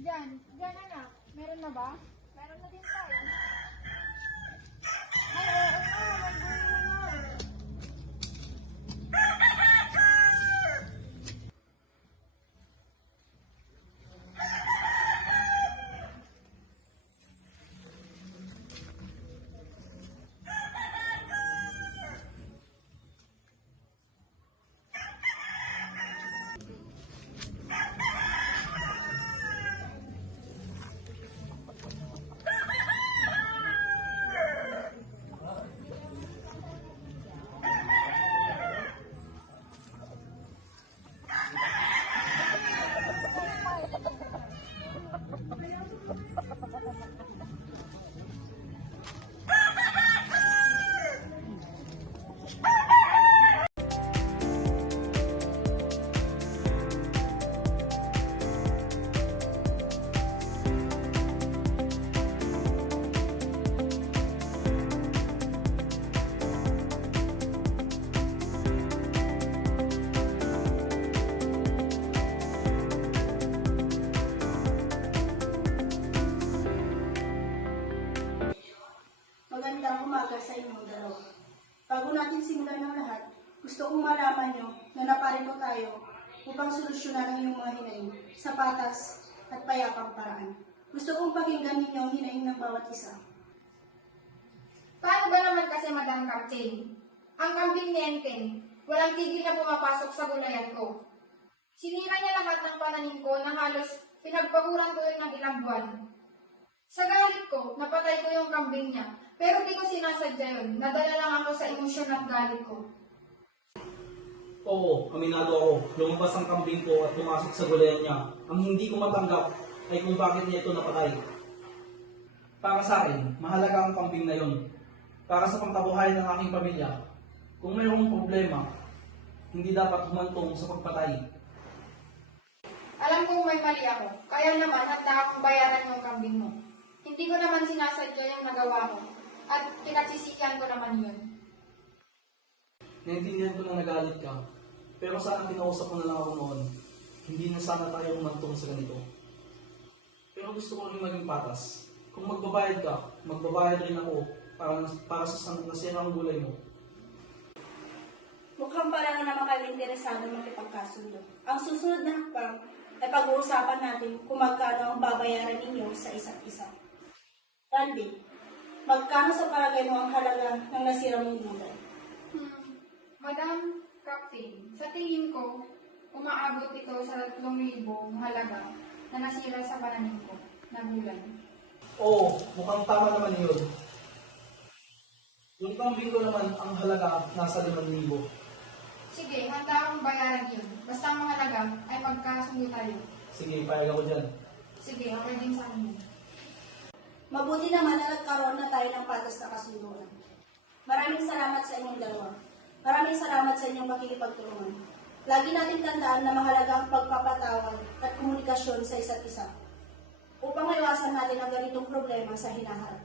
Diyan anak. Meron na ba? Meron na din tayo. Ay, oo nga. May bunga na. Magandang umaga sa inyong dalawa. Bago natin simulan ng lahat, gusto kong malaman nyo na naparito tayo upang solusyonan ang inyong mga hinaing sa patas at payapang paraan. Gusto kong pakinggan ninyo ang hinaing ng bawat isa. Paano ba naman kasi, Madam Captain? Ang kambing ni Enteng, walang tigil na pumapasok sa gulayan ko. Sinira niya lahat ng pananim ko na halos pinagpaguran ko yun ng ilang buwan. Sa galit ko, napatay ko yung kambing niya, pero di ko sinasadya yun. Nadala lang ako sa emosyon at galit ko. Oo, aminado ako. Lumabas ang kambing ko at pumasok sa gulayan niya. Ang hindi ko matanggap ay kung bakit niya ito napatay. Para sa akin, mahalaga ang kambing na yun. Para sa pangkabuhayan ng aking pamilya. Kung mayroong problema, hindi dapat humantong sa pagpatay. Alam kong may mali ako, kaya naman handa akong bayaran yung kambing mo. Hindi ko naman sinasadya yung nagawa ko, at pinagsisihan ko naman yun. Naintindihan ko na nagalit ka. Pero sana kinausap mo na lang ako noon. Hindi na sana tayo humantong sa ganito. Pero gusto ko rin maging patas. Kung magbabayad ka, magbabayad rin ako para sa nasirang gulay mo. Mukhang parang naman kayo interesado makipagkasundo. Ang susunod na hakbang ay pag-uusapan natin kung magkano ang babayaran ninyo sa isa't isa. Randy, magkano sa palagay mo ang halaga ng nasira mong gulay? Madam Captain, sa tingin ko, umaabot ito sa 3,000 halaga na nasira sa pananim ko na gulay. Oo, mukhang tama naman yun. Yung kambing ko naman ang halaga nasa 5,000. Sige, handa akong bayaran yun. Basta ang mahalaga ay magkasundo tayo. Sige, payag ako dyan. Sige, okay din sa akin. Mabuti naman na nagkaroon na tayo ng patas na kasunduan. Maraming salamat sa inyong dalawa. Maraming salamat sa inyong pakikipagtulungan. Lagi natin tandaan na mahalaga ang pagpapatawad at komunikasyon sa isa't isa upang maiwasan natin ang ganitong problema sa hinaharap.